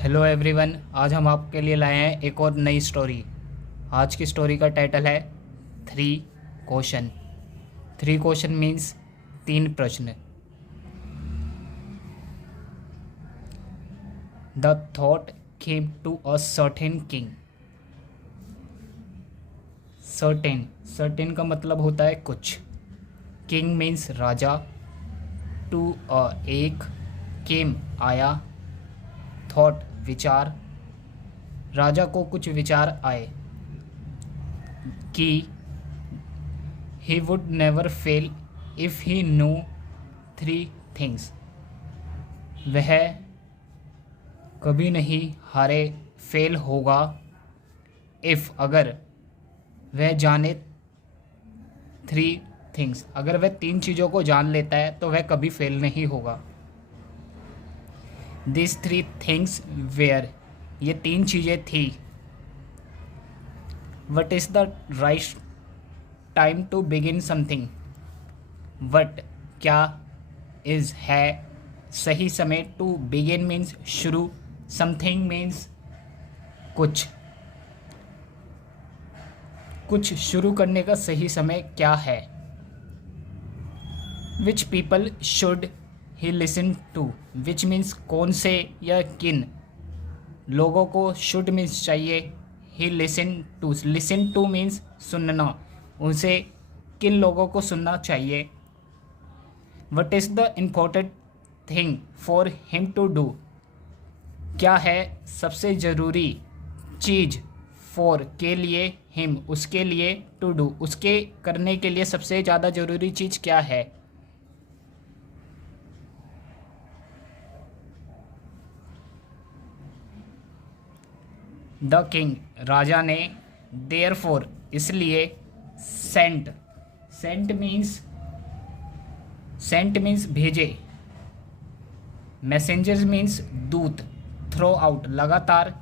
Hello everyone, आज हम आपके लिए लाए हैं एक और नई स्टोरी। आज की स्टोरी का टाइटल है three question. Three question means तीन प्रश्न। The thought came to a certain king. Certain certain का मतलब होता है कुछ। किंग मीन्स राजा। टू अ एक, केम आया, थॉट विचार, राजा को कुछ विचार आए कि he would never fail if he knew three things। वह कभी नहीं हारे, फेल होगा if अगर वह जाने थ्री थिंग्स। अगर वह तीन चीज़ों को जान लेता है तो वह कभी फेल नहीं होगा। दिस थ्री थिंग्स वेयर, ये तीन चीज़ें थी। What is the right time to begin something. What क्या, इज़ है, सही समय। टू बिगिन मीन्स शुरू, समथिंग मीन्स कुछ। कुछ शुरू करने का सही समय क्या है। Which people should he listen to. Which means कौन से या किन लोगों को। शुड मीन्स चाहिए, ही लिसन टू मीन्स सुनना, उनसे किन लोगों को सुनना चाहिए। What is the important thing for him to do, क्या है सबसे ज़रूरी चीज़। फॉर के लिए, हिम उसके लिए, टू डू उसके करने के लिए सबसे ज़्यादा ज़रूरी चीज़ क्या है। द किंग राजा ने, देयर फोर इसलिए, सेंट सेंट मीन्स भेजे, मैसेंजर्स मीन्स दूत, थ्रो आउट लगातार,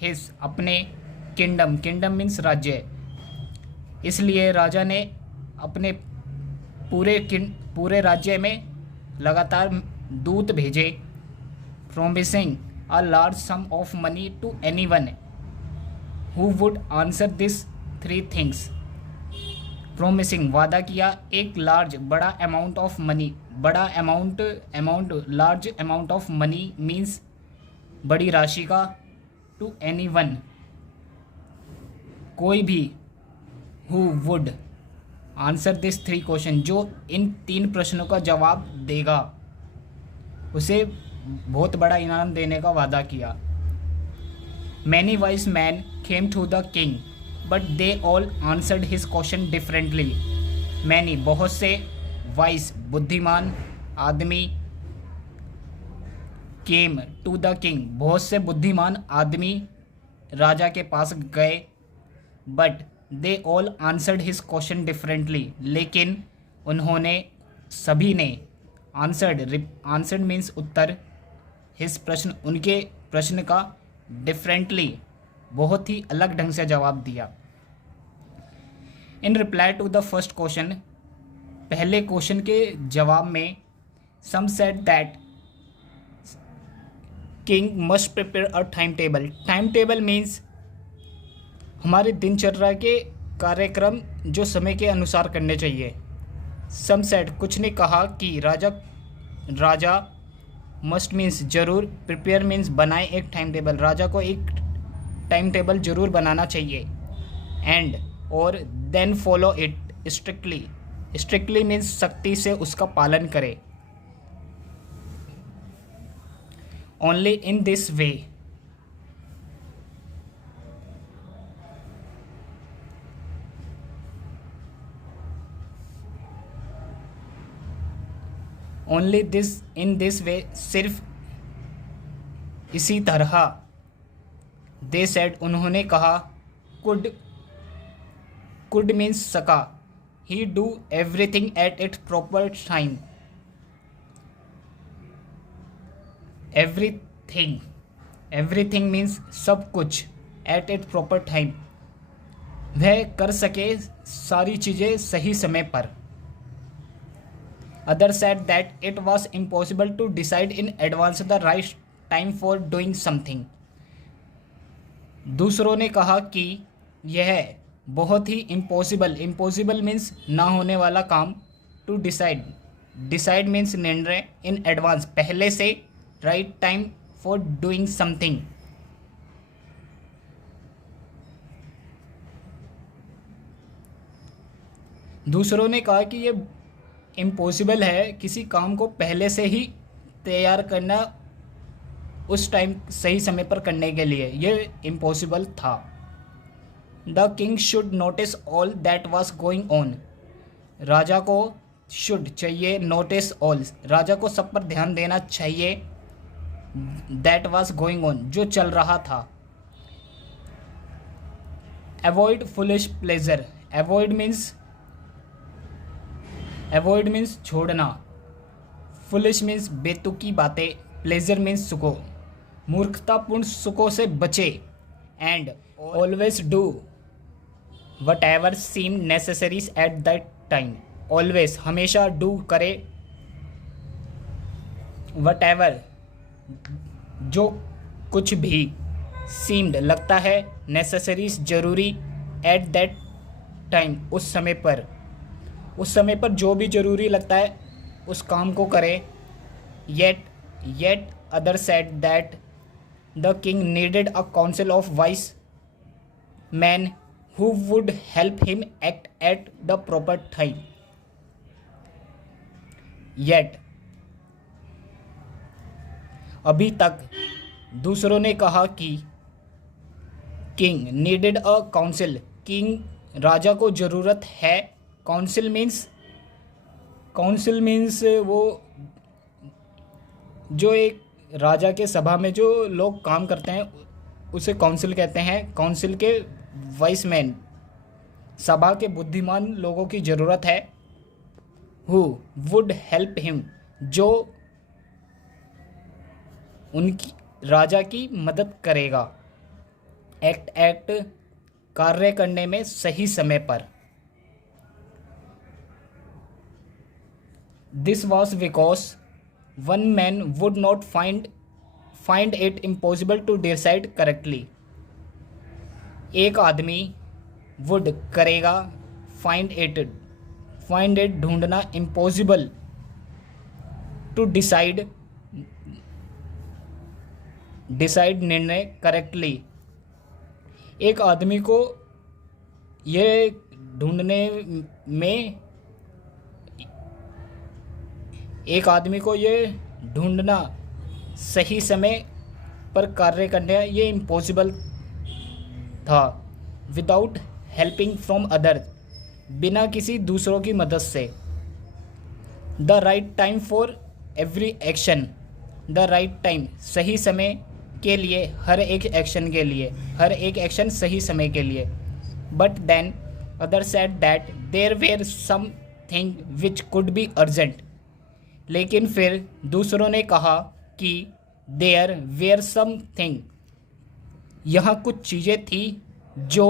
हिस अपने, किंगडम मीन्स राज्य। इसलिए राजा ने अपने पूरे राज्य में लगातार दूत भेजे। Promising a large sum of money to anyone who would answer this three things. Promising वादा किया, एक लार्ज बड़ा अमाउंट ऑफ मनी, बड़ा amount large amount of money means बड़ी राशि का। टू एनीवन कोई भी, who would answer this three question जो इन तीन प्रश्नों का जवाब देगा, उसे बहुत बड़ा इनाम देने का वादा किया। Many wise man came to the king but they all answered his question differently. Many बहुत से, वाइज बुद्धिमान आदमी, केम टू द किंग बहुत से बुद्धिमान आदमी राजा के पास गए। But they all answered his question differently लेकिन उन्होंने सभी ने आंसर्ड मीन्स उत्तर, हिज प्रश्न उनके प्रश्न का, डिफरेंटली बहुत ही अलग ढंग से जवाब दिया। In reply to the first question पहले क्वेश्चन के जवाब में, some said that king must prepare a time table means हमारे दिनचर्या के कार्यक्रम जो समय के अनुसार करने चाहिए। सम सेड कुछ ने कहा कि राजा मस्ट मीन्स जरूर, प्रिपेयर मीन्स बनाए एक टाइम टेबल, राजा को एक टाइम टेबल जरूर बनाना चाहिए। एंड और then follow it strictly means सख्ती से उसका पालन करे। Only in this way in this way सिर्फ इसी तरह। दे सेड उन्होंने कहा, कुड मीन्स सका, ही do everything at its proper time. Everything means सब कुछ, एट इट प्रॉपर टाइम वह कर सके सारी चीज़ें सही समय पर। Others said that it was impossible to decide in advance the right time for doing something। दूसरों ने कहा कि यह बहुत ही इम्पॉसिबल मीन्स ना होने वाला काम, टू डिसाइड मीन्स निर्णय, इन एडवांस पहले से, right time for doing something. दूसरों ने कहा कि ये इम्पॉसिबल है किसी काम को पहले से ही तैयार करना, उस टाइम सही समय पर करने के लिए ये इम्पॉसिबल था। The king should notice all that was going on. राजा को शुड चाहिए, नोटिस ऑल राजा को सब पर ध्यान देना चाहिए, दैट वॉज गोइंग ऑन जो चल रहा था। Avoid foolish pleasure. Avoid means छोड़ना, फुलिश मीन्स बेतुकी बातें, प्लेजर मीन्स सुखों, मूर्खतापूर्ण सुखों से बचे। And always do whatever seem necessaries at that time. Always हमेशा, डू करे, वट एवर जो कुछ भी, सीम्ड लगता है, नेसेसरीज जरूरी, एट दैट टाइम उस समय पर जो भी जरूरी लगता है उस काम को करे। Yet other said that the king needed a council of wise man who would help him act at the proper time. Yet अभी तक दूसरों ने कहा कि king needed a council, king राजा को ज़रूरत है, काउंसिल मीन्स वो जो एक राजा के सभा में जो लोग काम करते हैं उसे काउंसिल कहते हैं। काउंसिल के वाइस मैन, सभा के बुद्धिमान लोगों की ज़रूरत है। हु वुड हेल्प हिम जो उनकी राजा की मदद करेगा। एक्ट कार्य करने में सही समय पर। This was because one man would not find it impossible to decide correctly. एक आदमी वुड करेगा, फाइंड इट ढूंढना, इम्पॉसिबल टू डिसाइड निर्णय, करेक्टली एक आदमी को ये ढूंढना सही समय पर कार्य करना ये इम्पॉसिबल था। विदाउट हेल्पिंग फ्रॉम अदर, बिना किसी दूसरों की मदद से। The right time for every action, the right time सही समय के लिए, हर एक एक्शन सही समय के लिए। But then other said that there were some thing which could be urgent. लेकिन फिर दूसरों ने कहा कि देयर वेर सम थिंग, यहाँ कुछ चीज़ें थी जो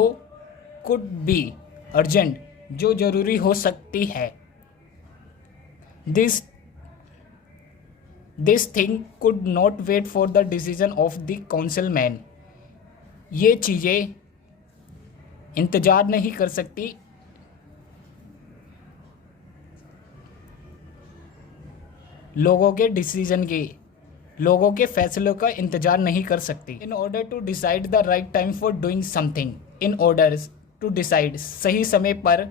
कुड बी अर्जेंट, जो ज़रूरी हो सकती है। This thing could not wait for the decision of the council man. ये चीज़ें इंतज़ार नहीं कर सकती लोगों के डिसीजन की, लोगों के फैसलों का इंतज़ार नहीं कर सकती। In order to decide the right time for doing something, in order to decide सही समय पर,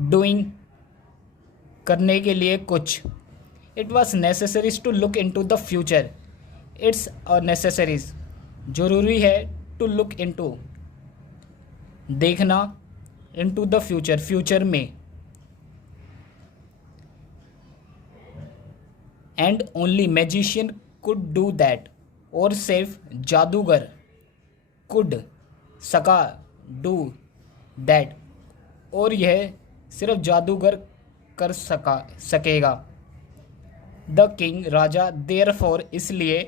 डूइंग करने के लिए कुछ। It was necessaries to look into the future, it's a necessaries जरूरी है, टू लुक इन टू देखना, इन टू द फ्यूचर में। And only magician could do that, और सिर्फ जादूगर कुड सका, डू दैट और यह सिर्फ जादूगर कर सकेगा। द किंग राजा देयरफॉर इसलिए,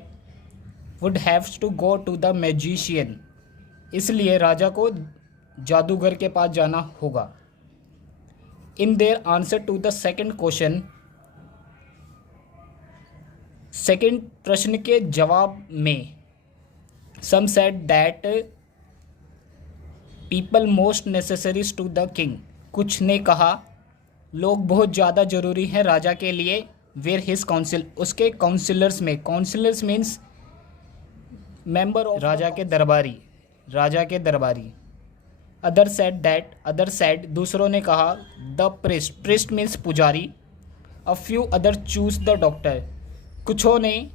would have to go to the magician इसलिए राजा को जादूगर के पास जाना होगा। In their answer to the second question, second प्रश्न के जवाब में, some said that people most necessaries to the king, कुछ ने कहा लोग बहुत ज़्यादा ज़रूरी हैं राजा के लिए। वेयर हिज काउंसिल, उसके काउंसिलर्स में, काउंसिलर्स मीन्स मेंबर ऑफ राजा के दरबारी, राजा के दरबारी। Other said that, other said दूसरों ने कहा द प्रिस्ट, प्रिस्ट मीन्स पुजारी। A few other choose the doctor, कुछों ने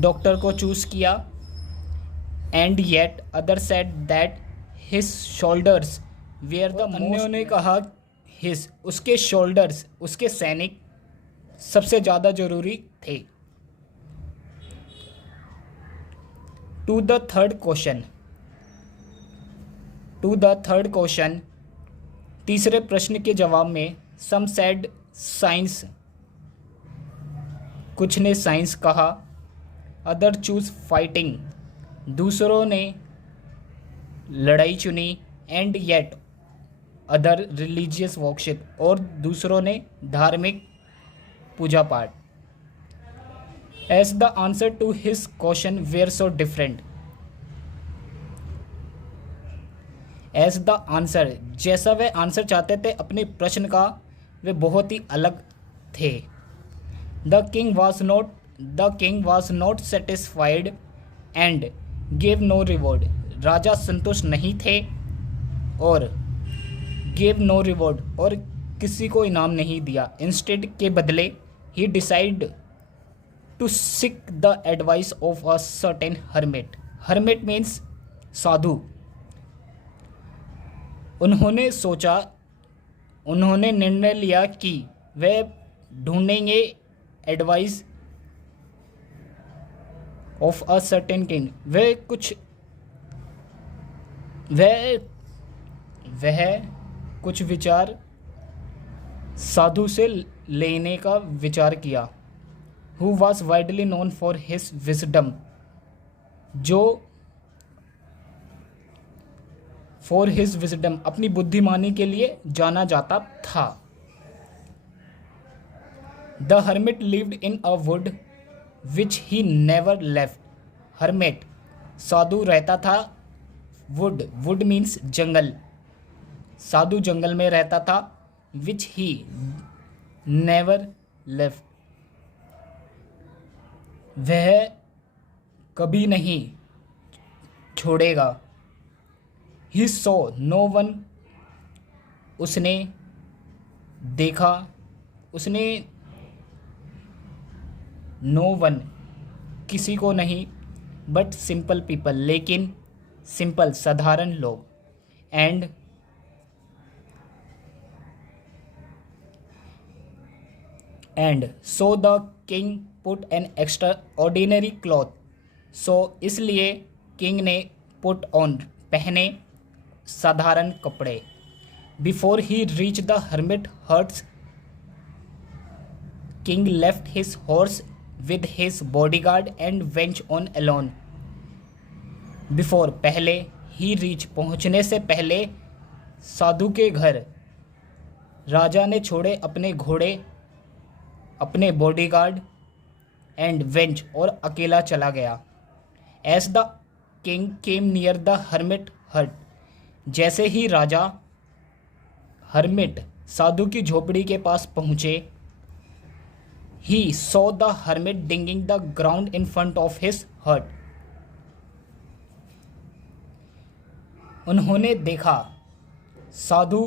डॉक्टर को चूज किया। And yet other said that his soldiers were the, अन्यों ने कहा हिज, उसके शोल्डर्स, उसके सैनिक सबसे ज़्यादा जरूरी थे। To the third question, to the third question, तीसरे प्रश्न के जवाब में सम सेड साइंस, कुछ ने साइंस कहा। अदर चूज फाइटिंग, दूसरों ने लड़ाई चुनी। And yet other religious worship, और दूसरों ने धार्मिक पूजा पाठ। As the answer to his question were so different, as the answer, जैसा वे आंसर चाहते थे अपने प्रश्न का, वे बहुत ही अलग थे। The king was not satisfied and gave no reward, राजा संतुष्ट नहीं थे और गेव नो रिवॉर्ड, और किसी को इनाम नहीं दिया। इंस्टेड, के बदले, he decided to seek the advice of a certain hermit, hermit means साधु। उन्होंने सोचा, उन्होंने निर्णय लिया कि वे ढूंढेंगे advice of a certain king, वह कुछ विचार साधु से लेने का विचार किया। Who was widely known for his wisdom, जो फॉर हिज विजडम अपनी बुद्धिमानी के लिए जाना जाता था। The hermit lived in a wood which he never left, hermit साधु रहता था, वुड, वुड मीन्स जंगल, साधु जंगल में रहता था। विच ही नेवर लेफ्ट, वह कभी नहीं छोड़ेगा। ही सो नो वन, उसने देखा, उसने नो वन, किसी को नहीं, बट सिंपल पीपल, लेकिन सिंपल साधारण लोग। And so the king put an extraordinary cloth, so इसलिए किंग ने पुट ऑन, पहने साधारण कपड़े। Before he reach the hermit huts, king left his horse with his bodyguard and went on alone. Before पहले, he reach पहुंचने से पहले, साधु के घर राजा ने छोड़े अपने घोड़े, अपने बॉडीगार्ड, एंड वेंच, और अकेला चला गया। As the king came near the hermit hut, जैसे ही राजा हर्मिट साधु की झोपड़ी के पास पहुंचे, he saw the hermit digging the ground in front of his hut, उन्होंने देखा साधु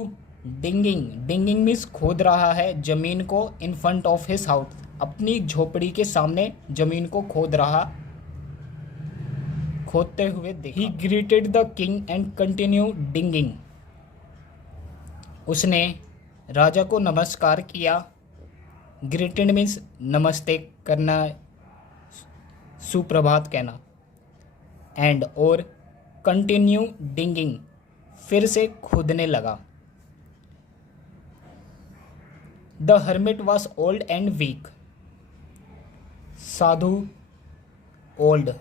डिंगिंग मीन्स खोद रहा है जमीन को, in front of his house, अपनी झोपड़ी के सामने जमीन को खोदते हुए देखा। He greeted the king and continue digging, उसने राजा को नमस्कार किया। ग्रीटेड मीन्स नमस्ते करना, सुप्रभात कहना। एंड, और कंटिन्यू डिंगिंग, फिर से खोदने लगा। The hermit was old and weak, साधु ओल्ड,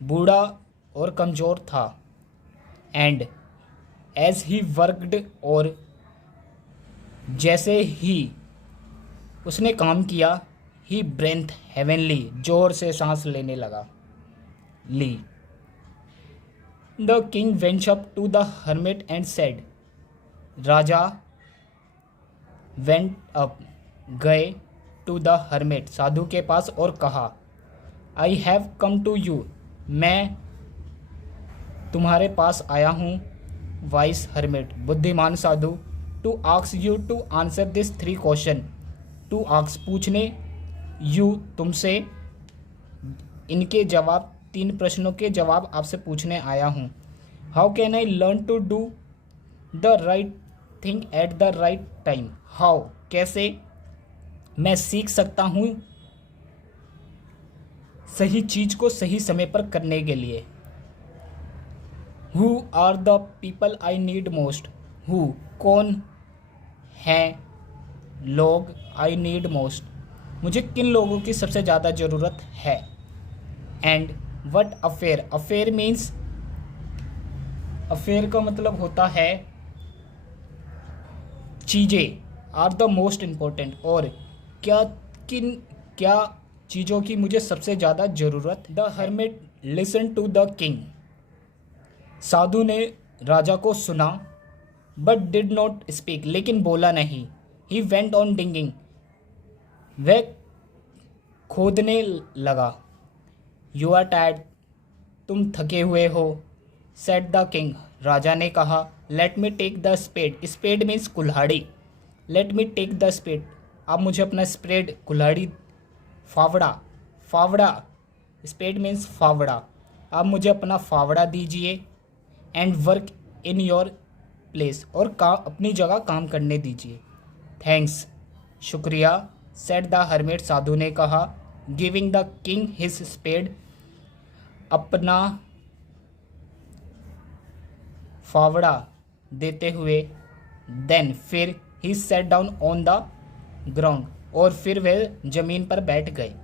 बूढ़ा और कमज़ोर था। एंड एज ही वर्कड, और जैसे ही उसने काम किया, ही ब्रेथ हेवनली, जोर से सांस लेने लगा। ली। The king went up to the hermit and said, राजा वेंट अप गए टू द हर्मिट साधु के पास और कहा, I have come to you, मैं तुम्हारे पास आया हूँ, वाइस हर्मिट बुद्धिमान साधु, to ask you to answer this 3 question, to ask पूछने, यू तुमसे, इनके जवाब 3 प्रश्नों के जवाब आपसे पूछने आया हूँ। How can I learn to do the right thing at the right time, how कैसे मैं सीख सकता हूँ सही चीज को सही समय पर करने के लिए। Who are the people I need most, who कौन हैं लोग, आई नीड मोस्ट मुझे किन लोगों की सबसे ज़्यादा ज़रूरत है। And what affair, affair means, affair का मतलब होता है चीज़ें, आर द मोस्ट इम्पोर्टेंट, और क्या चीज़ों की मुझे सबसे ज़्यादा ज़रूरत। The hermit listen to the king, साधु ने राजा को सुना, बट डिड नॉट स्पीक, लेकिन बोला नहीं। ही वेंट ऑन डिंगिंग, वह खोदने लगा। यू आर टायर्ड, तुम थके हुए हो, सेड द किंग, राजा ने कहा। Let me take the spade, spade means कुल्हाड़ी, let me take the spade, आप मुझे अपना स्पेड, कुल्हाड़ी, फावड़ा, फावड़ा, स्पेड मीन्स फावड़ा, आप मुझे अपना फावड़ा दीजिए। And work in your place, और अपनी जगह काम करने दीजिए। थैंक्स, शुक्रिया, सेड द हर्मिट, साधु ने कहा। Giving the king his spade, अपना फावड़ा देते हुए। देन फिर he sat down on the ground, और फिर वे जमीन पर बैठ गए।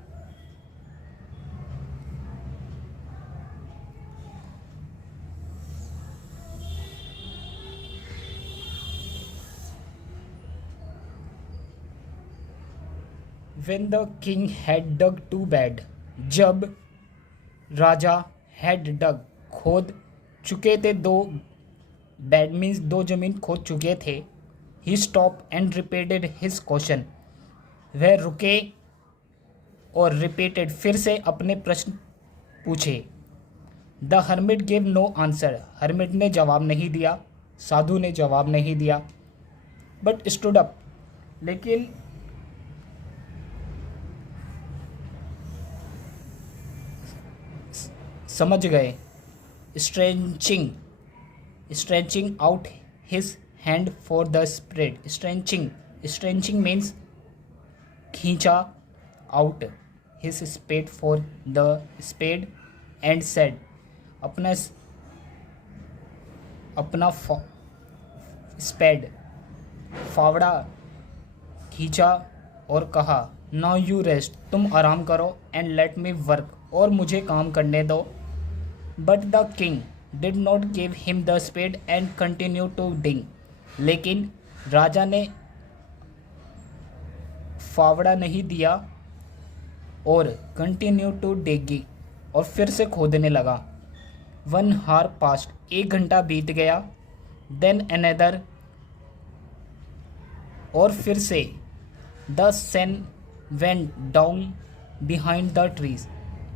When the king had dug 2 bed, जब राजा had dug खोद चुके थे 2 बेड मीन्स 2 जमीन खोद चुके थे। He stopped and repeated his question, वह रुके और रिपीटेड फिर से अपने प्रश्न पूछे। The hermit give no answer, hermit ने जवाब नहीं दिया, साधु ने जवाब नहीं दिया। बट स्टूड अप, लेकिन समझ गए। Stretching, stretching out his hand for the spread, stretching, stretching means खींचा, out his spade for the spade, and said, अपना स्पेड, फावड़ा खींचा और कहा। नाउ यू रेस्ट, तुम आराम करो, एंड लेट मी वर्क, और मुझे काम करने दो। But the king did not give him the spade and continue to dig, लेकिन राजा ने फावड़ा नहीं दिया और कंटिन्यू टू डिगिंग, और फिर से खोदने लगा। 1 hour पास्ट, 1 घंटा बीत गया। देन अनदर, और फिर से। The sun went down behind the trees,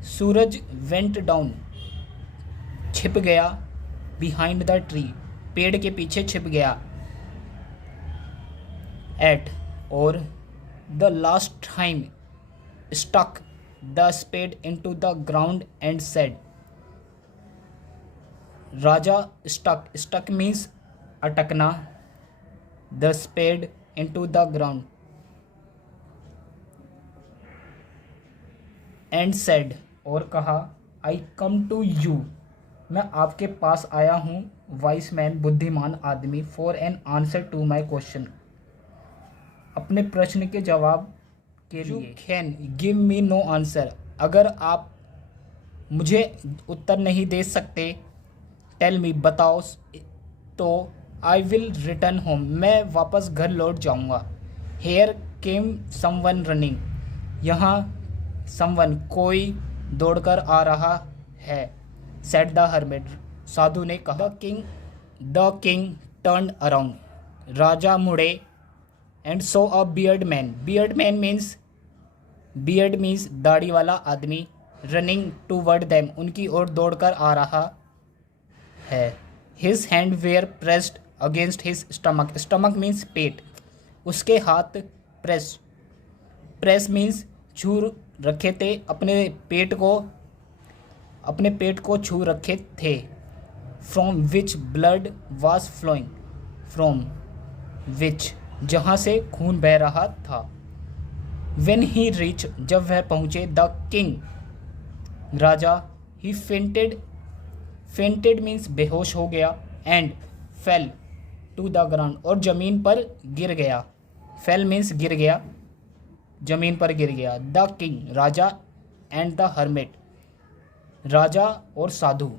सूरज वेंट डाउन छिप गया, बिहाइंड द ट्री पेड़ के पीछे छिप गया। एट, और the last time stuck the spade into the ground and said, राजा स्टक, स्टक मीन्स अटकना, the spade into the ground and said, और कहा। आई कम टू यू, मैं आपके पास आया हूँ, वाइस मैन बुद्धिमान आदमी, for an answer to my question, अपने प्रश्न के जवाब के लिए। Can give me no answer, अगर आप मुझे उत्तर नहीं दे सकते, टेल मी बताओ, तो आई विल रिटर्न होम, मैं वापस घर लौट जाऊंगा। हेयर केम समवन रनिंग, यहाँ समवन कोई दौड़कर आ रहा है। सेड द हर्मिट, साधु ने कहा। द किंग टर्न अराउंड, राजा मुड़े and so a beard man, beard means दाढ़ी वाला आदमी, रनिंग टूवर्ड देम, उनकी ओर दौड़कर आ रहा है। His hand were pressed against his stomach, stomach means पेट, उसके हाथ प्रेस मीन्स छू रखे थे, अपने पेट को छू रखे थे। From which blood was flowing, from which, जहाँ से खून बह रहा था। वेन ही रीच, जब वह पहुँचे, द किंग, राजा, ही फेंटेड मीन्स बेहोश हो गया, and fell to the ground, और जमीन पर गिर गया। फेल मीन्स गिर गया, जमीन पर गिर गया। द किंग, राजा, एंड द हर्मिट, राजा और साधु,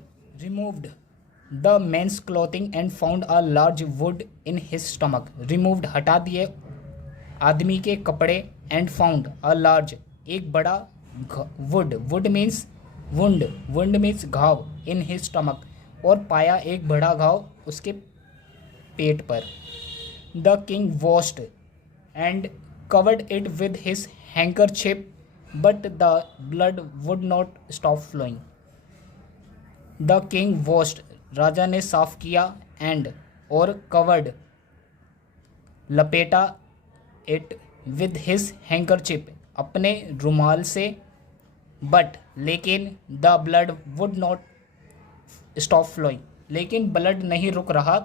removed the man's clothing and found a large wound in his stomach, removed हटा दिए आदमी के कपड़े, एंड फाउंड अ लार्ज, एक बड़ा वुड मीन्स वुंड मीन्स घाव, इन हिज स्टमक, और पाया एक बड़ा घाव उसके पेट पर। The king washed and covered it with his handkerchief, but the blood would not stop flowing. The king washed, राजा ने साफ किया, and, और covered, लपेटा, it with his handkerchief, अपने रुमाल से, but, लेकिन, the blood would not stop flowing, लेकिन ब्लड नहीं रुक रहा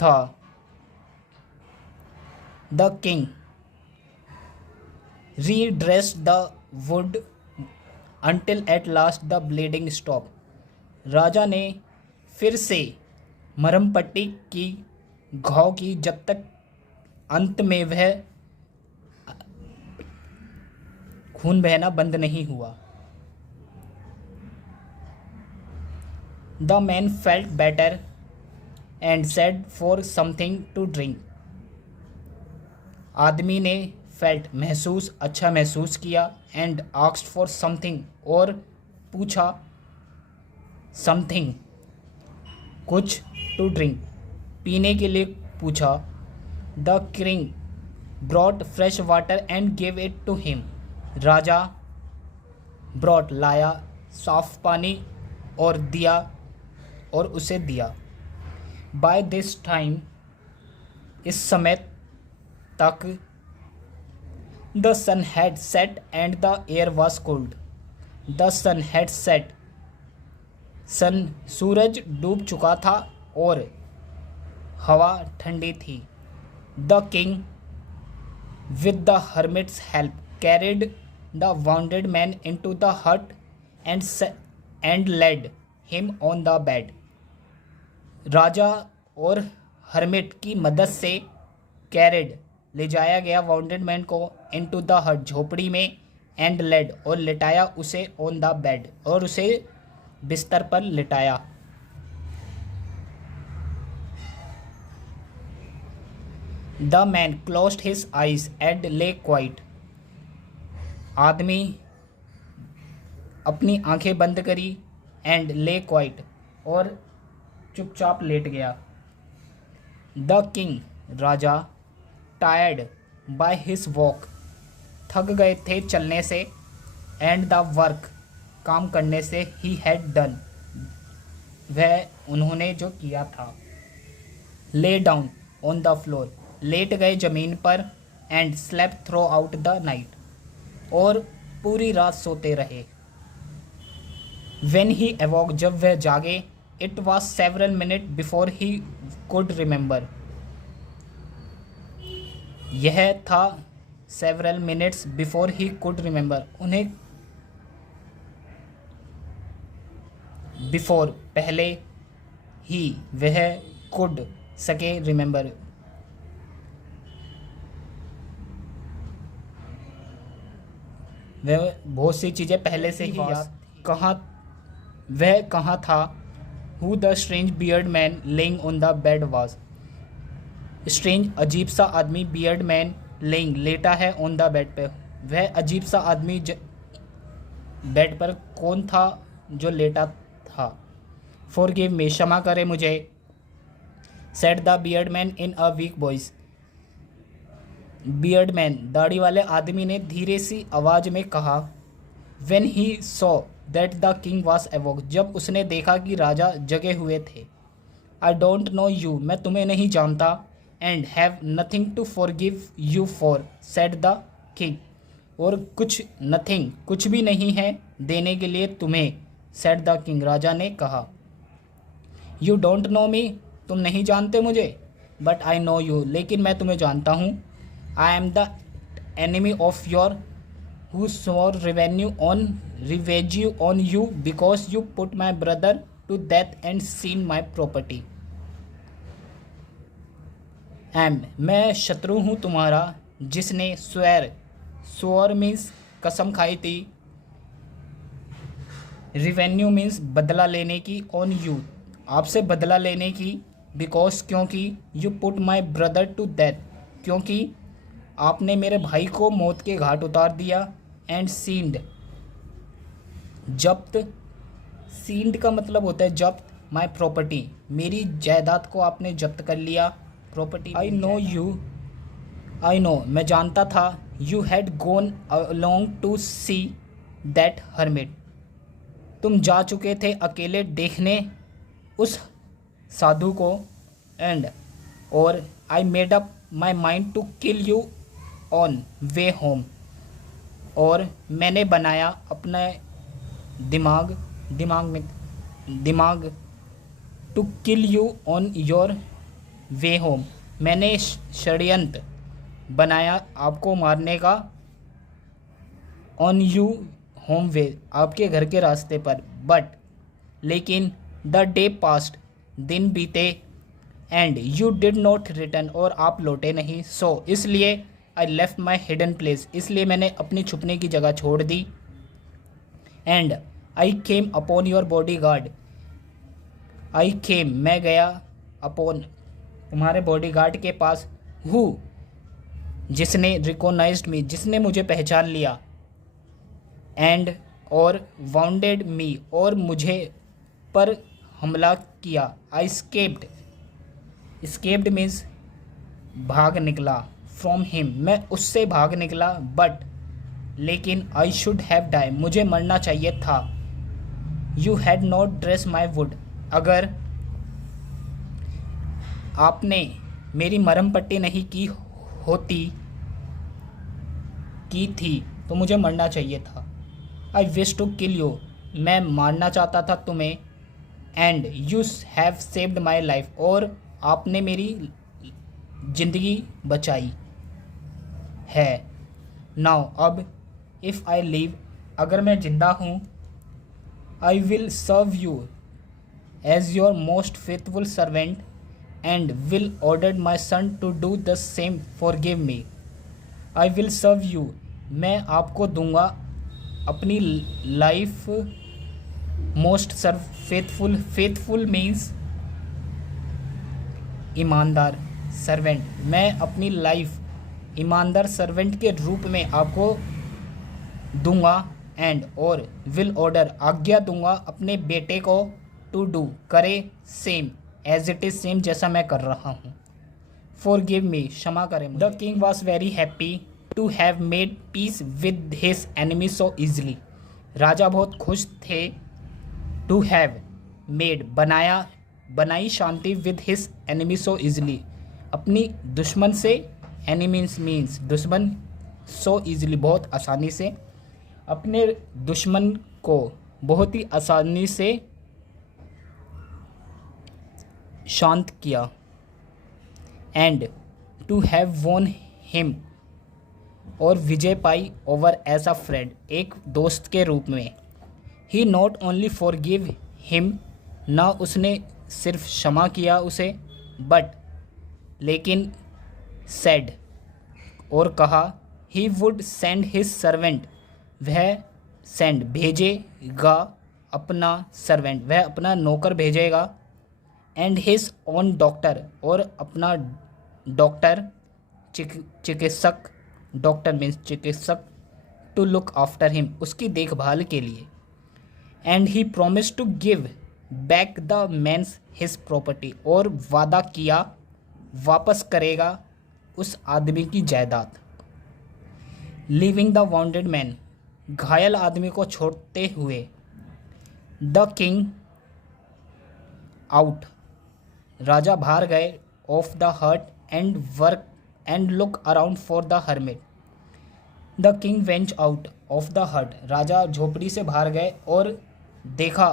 था। The king redressed the wound until at last the bleeding stopped. राजा ने फिर से मरहम पट्टी की, घाव की, जब तक अंत में वह खून बहना बंद नहीं हुआ। The man felt better and said for something to drink. आदमी ने फेल्ट अच्छा महसूस किया, एंड आस्क्ड फॉर समथिंग, और पूछा, समथिंग कुछ, टू ड्रिंक पीने के लिए पूछा। The king brought fresh water and give it to him, राजा ब्रॉट लाया साफ पानी और उसे दिया। बाय दिस टाइम, इस समय तक, the sun had set and the air was cold, the sun had set, सूरज डूब चुका था और हवा ठंडी थी। The king with the hermit's help carried the wounded man into the hut and laid him on the bed, राजा और हर्मिट की मदद से कैरिड, ले जाया गया, वाउंडेड मैन को, इनटू द हट, झोपड़ी में, एंड लेड, और लिटाया उसे, ऑन द बेड, और उसे बिस्तर पर लिटाया। The man closed his eyes and lay quiet, आदमी अपनी आंखें बंद करी, एंड ले क्वाइट, और चुपचाप लेट गया। The king, Raja, tired by his walk, थक गए थे चलने से, एंड द वर्क, काम करने से, ही हैड डन, वह उन्होंने जो किया था। Lay down on the floor, लेट गए जमीन पर, and slept throughout the night, और पूरी रात सोते रहे। वेन ही अवॉक, जब वह जागे, it was several minute before he could remember, यह था several minutes before he could remember, उन्हें बिफोर पहले, ही वह, कुड सके, रिमेंबर वह बहुत सी चीज़ें पहले से ही याद। वह कहाँ था। Who the strange beard man laying on the bed was, strange अजीब सा आदमी, बियर्ड मैन लेइंग लेटा है, ऑन द बेड पे, वह अजीब सा आदमी बेड पर कौन था जो लेटा था? फॉरगिव मी, क्षमा करें मुझे। Said the beard man in a week voice, beard man दाढ़ी वाले आदमी ने धीरे सी आवाज़ में कहा। When he saw that the king was अवोक, जब उसने देखा कि राजा जगे हुए थे। आई डोंट नो यू, मैं तुम्हें नहीं जानता। And have nothing to forgive you for, said the king, और कुछ नथिंग, कुछ भी नहीं है देने के लिए तुम्हें, सेड द किंग, राजा ने कहा। यू डोंट नो मी, तुम नहीं जानते मुझे। बट आई नो यू, लेकिन मैं तुम्हें जानता हूँ। I am the enemy of your who swore revenge on you because you put my brother to death and seized my property. मैं शत्रु हूँ तुम्हारा जिसने स्वेर मीन्स कसम खाई थी, रिवेन्यू मीन्स बदला लेने की, ऑन यू आपसे बदला लेने की, बिकॉज क्योंकि, you put my brother to death क्योंकि आपने मेरे भाई को मौत के घाट उतार दिया, एंड सीन्ड जब्त, सीन्ड का मतलब होता है जब्त, माई प्रॉपर्टी मेरी जायदाद को आपने जब्त कर लिया, प्रॉपर्टी। आई नो मैं जानता था, you had gone along to see that hermit, तुम जा चुके थे अकेले देखने उस साधु को, एंड और I made up my mind to kill you on way home, और मैंने बनाया अपना दिमाग to kill you on your way home, मैंने षड्यंत्र बनाया आपको मारने का, ऑन यू होम वे आपके घर के रास्ते पर। बट लेकिन द डे पास्ट दिन बीते, and you did not return और आप लौटे नहीं, सो इसलिए I left my hidden place, इसलिए मैंने अपनी छुपने की जगह छोड़ दी, and I came upon your bodyguard, I came मैं गया, अपॉन तुम्हारे बॉडी गार्ड के पास, हु जिसने रिकॉग्नाइज्ड मी जिसने मुझे पहचान लिया, एंड और वाउंडेड मी और मुझे पर हमला किया, आई स्केप्ड मीन्स भाग निकला, फ्रॉम हिम मैं उससे भाग निकला, बट लेकिन आई शुड हैव डाई मुझे मरना चाहिए था, you had not dress my would अगर आपने मेरी मरहम पट्टी नहीं की थी तो मुझे मरना चाहिए था। I wish to kill you मैं मारना चाहता था तुम्हें, and you have saved my life और आपने मेरी जिंदगी बचाई है। नाउ अब इफ़ आई लिव अगर मैं जिंदा हूँ, I will serve you as your most faithful servant and will order my son to do the same, forgive me. I will serve you मैं आपको दूंगा अपनी लाइफ मोस्ट फेथफुल मीन्स ईमानदार, servant मैं अपनी लाइफ ईमानदार सर्वेंट के रूप में आपको दूंगा, एंड और विल ऑर्डर आज्ञा दूंगा अपने बेटे को टू डू करे same as it is same जैसा मैं कर रहा हूँ, फॉरगिव मी क्षमा करें मुझे। The king was very happy to have made peace with his enemy so easily, राजा बहुत खुश थे, टू हैव मेड बनाई शांति with his enemy so easily अपनी दुश्मन से, एनिमी मीन्स दुश्मन, सो ईजली बहुत आसानी से, अपने दुश्मन को बहुत ही आसानी से शांत किया, and to have won him और विजय पाई ओवर एज अ फ्रेंड एक दोस्त के रूप में। He not only forgive him ना उसने सिर्फ क्षमा किया उसे, बट लेकिन सेड और कहा, he would send his servant वह सेंड भेजेगा अपना सर्वेंट वह अपना नौकर भेजेगा, एंड हिज ओन डॉक्टर और अपना डॉक्टर चिकित्सक, डॉक्टर मीन्स चिकित्सक, टू लुक आफ्टर हिम, उसकी देखभाल के लिए। And he promise to give back the man's his property, और वादा किया वापस करेगा उस आदमी की जायदाद। लीविंग द वाउंडेड मैन, घायल आदमी को छोड़ते हुए। द किंग आउट, राजा बाहर गए। Of the hut and walk and look around for the hermit. The king went out of the hut, राजा झोपड़ी से बाहर गए और देखा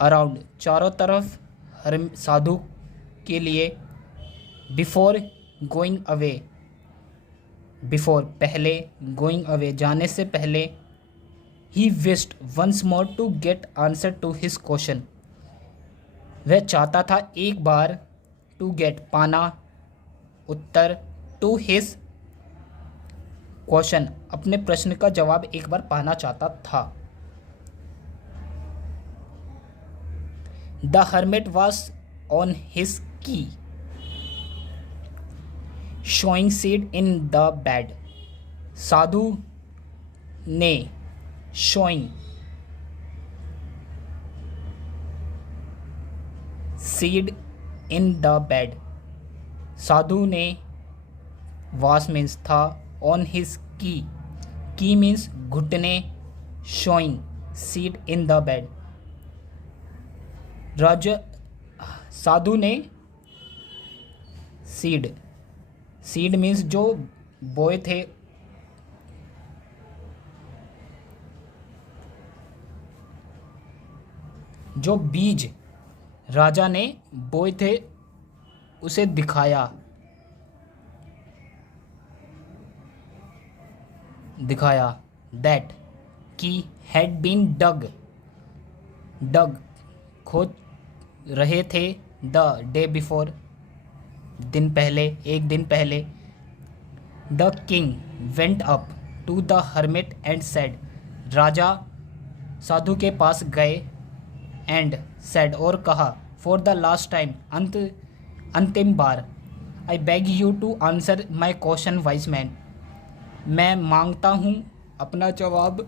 अराउंड, चारों तरफ, साधु के लिए। बिफोर गोइंग अवे, बिफोर पहले, गोइंग अवे जाने से पहले। He wished once more to get answer to his question, वह चाहता था एक बार, टू गेट पाना, उत्तर, टू हिज क्वेश्चन अपने प्रश्न का जवाब एक बार पाना चाहता था। The hermit was on his knee, sowing seed in the bed, साधु ने sowing seed in the bed, साधु ने, वास मीन्स था, ऑन हिज की मीन्स घुटने, sowing seed in the bed, राजा साधु ने सीड मीन्स जो बोए थे, जो बीज राजा ने बोए थे उसे दिखाया दैट की हैड बीन डग खोज रहे थे, द डे बिफोर दिन पहले, एक दिन पहले। The king went up to the hermit and said, राजा साधु के पास गए, एंड सेड और कहा, फॉर द लास्ट टाइम अंतिम बार, I beg you to answer my question wise man, मैं मांगता हूँ अपना जवाब,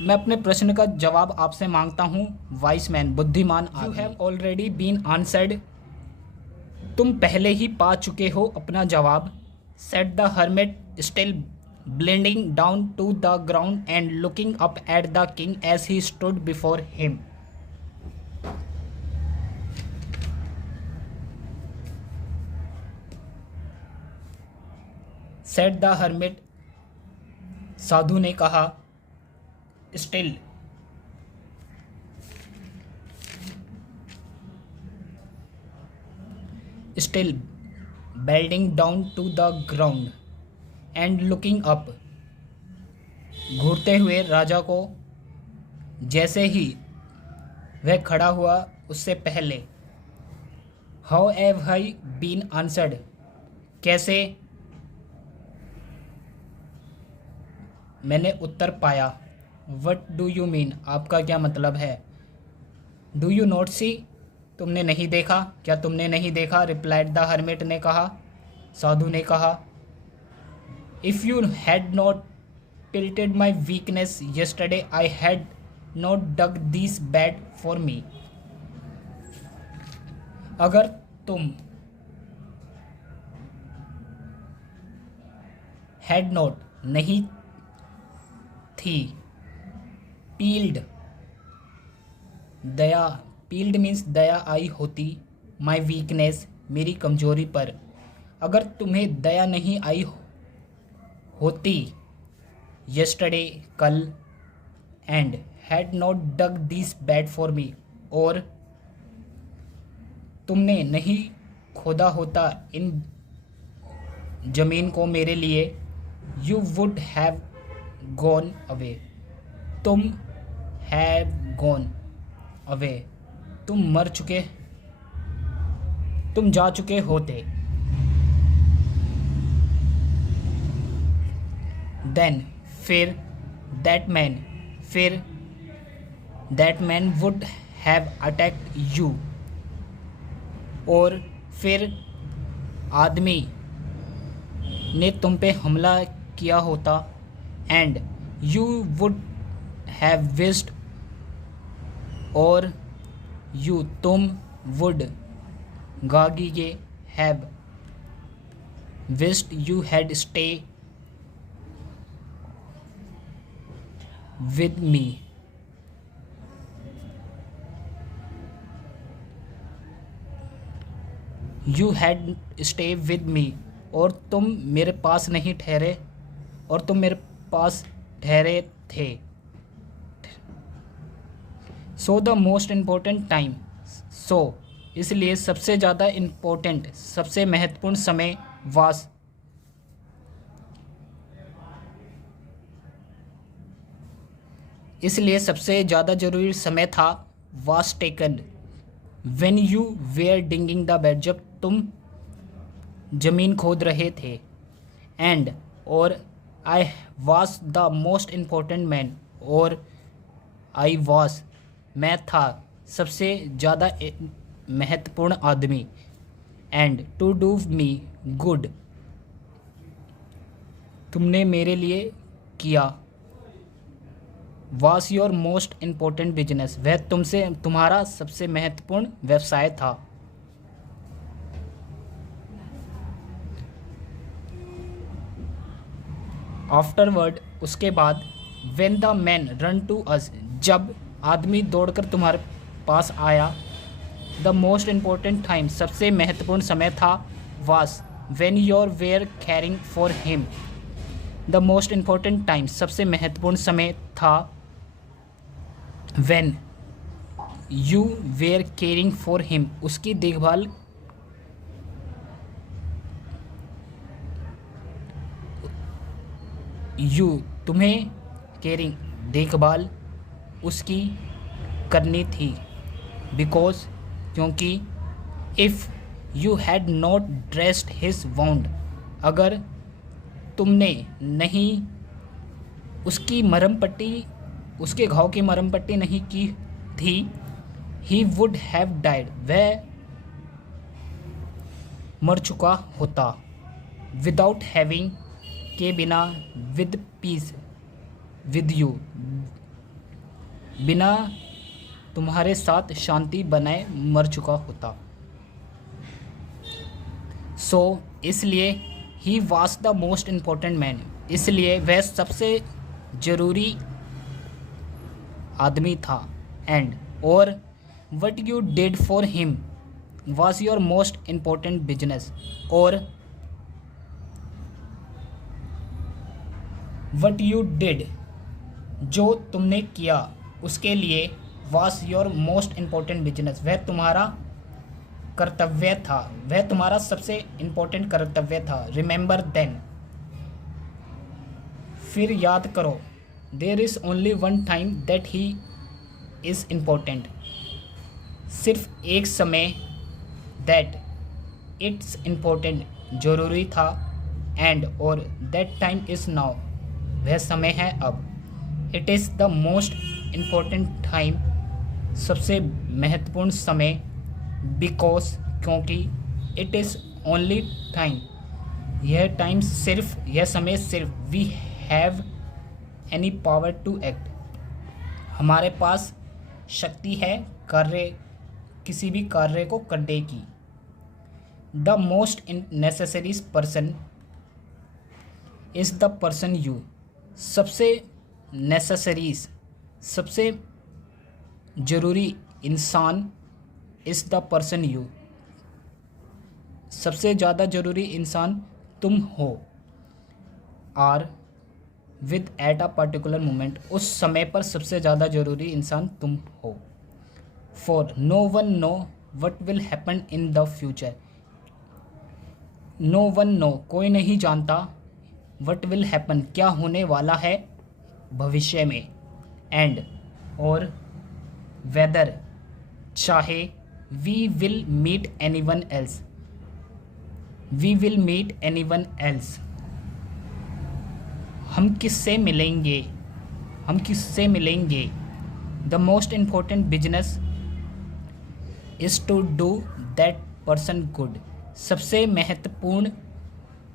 मैं अपने प्रश्न का जवाब आपसे मांगता हूँ, वाइस मैन बुद्धिमान। You have already been answered, तुम पहले ही पा चुके हो अपना जवाब। Said the hermit still blending down to the ground and looking up at the king as he stood before him. Said the hermit, साधु ने कहा, still bending down to the ground and looking up, घूरते हुए राजा को, जैसे ही वह खड़ा हुआ उससे पहले। How have I been answered, कैसे मैंने उत्तर पाया। वट डू यू मीन, आपका क्या मतलब है। डू यू नॉट सी, तुमने नहीं देखा, क्या तुमने नहीं देखा। रिप्लाइड द हर्मिट ने कहा, साधु ने कहा। If you had not pitied my weakness yesterday I had not dug this bed for me, अगर तुम हैड नॉट नहीं थी, पील्ड दया, पील्ड मीन्स दया आई होती, माई वीकनेस मेरी कमजोरी पर, अगर तुम्हें दया नहीं आई होती, yesterday कल, and had not dug this bed for me, और तुमने नहीं खोदा होता इन जमीन को मेरे लिए, you would have gone away, तुम हैव गॉन अवे, तुम जा चुके होते। देन फिर that man would have attacked you, और फिर आदमी ने तुम पे हमला किया होता, and you would have wished, और यू तुम, वुड गागीगे, have wished you had stay with me. You had stay with me, और तुम मेरे पास नहीं ठहरे, और तुम मेरे पास ठहरे थे। So the most important time, so इसलिए सबसे ज़्यादा इम्पोर्टेंट, सबसे महत्वपूर्ण समय, वास इसलिए सबसे ज़्यादा जरूरी समय था, was taken when you were digging the bed, जब तुम जमीन खोद रहे थे, एंड और I was the most important man, और आई वाज मैं था सबसे ज़्यादा महत्वपूर्ण आदमी, and to do me good तुमने मेरे लिए किया, was your most important business वह तुम्हारा सबसे महत्वपूर्ण व्यवसाय था। आफ्टरवर्ड उसके बाद, when the man run to us जब आदमी दौड़कर तुम्हारे पास आया, द मोस्ट इम्पोर्टेंट टाइम सबसे महत्वपूर्ण समय था, was when your were caring for him, the most important time सबसे महत्वपूर्ण समय था, when you were caring for him उसकी देखभाल यू तुम्हें केयरिंग देखभाल उसकी करनी थी, बिकॉज क्योंकि if you had not dressed his wound अगर तुमने नहीं उसकी मरहम पट्टी उसके घाव की मरहम पट्टी नहीं की थी, ही वुड हैव डाइड वह मर चुका होता, विदाउट हैविंग के बिना, विद पीस विद यू बिना तुम्हारे साथ शांति बनाए मर चुका होता। सो इसलिए he was the most important man इसलिए वह सबसे ज़रूरी आदमी था, एंड और what you did for him was your most important business और वट यू डिड जो तुमने किया उसके लिए was your most important business वह तुम्हारा कर्तव्य था, वह तुम्हारा सबसे इम्पोर्टेंट कर्तव्य था। रिमेंबर देन फिर याद करो, there is only one time that he is important सिर्फ एक समय दैट इट्स इम्पोर्टेंट जरूरी था, एंड और दैट टाइम इज़ नाउ वह समय है अब, it is the most important time सबसे महत्वपूर्ण समय, बिकॉज क्योंकि इट इज़ ओनली टाइम यह टाइम सिर्फ यह समय सिर्फ we have any power to act हमारे पास शक्ति है किसी भी कार्य को करने की। The most necessary person is the person you सबसे नेसेसरी सबसे ज़रूरी इंसान इज़ द पर्सन यू सबसे ज़्यादा ज़रूरी इंसान तुम हो, are with at a particular moment उस समय पर सबसे ज़्यादा ज़रूरी इंसान तुम हो। For no one know what will happen in the future no one know कोई नहीं जानता, वट विल हैपन क्या होने वाला है भविष्य में, एंड और वेदर चाहे we will meet anyone else we will meet anyone else हम किससे मिलेंगे the most important business is to do that person good सबसे महत्वपूर्ण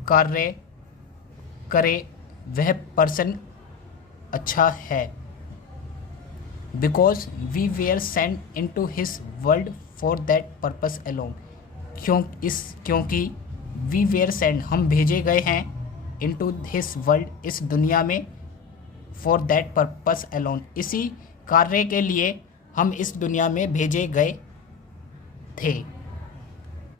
कार्य करे वह पर्सन अच्छा है। Because we were send into his world for that purpose alone. क्योंकि वी वेयर सेंड हम भेजे गए हैं इन टू हिज वर्ल्ड इस दुनिया में फॉर दैट पर्पस अलोन इसी कार्य के लिए हम इस दुनिया में भेजे गए थे।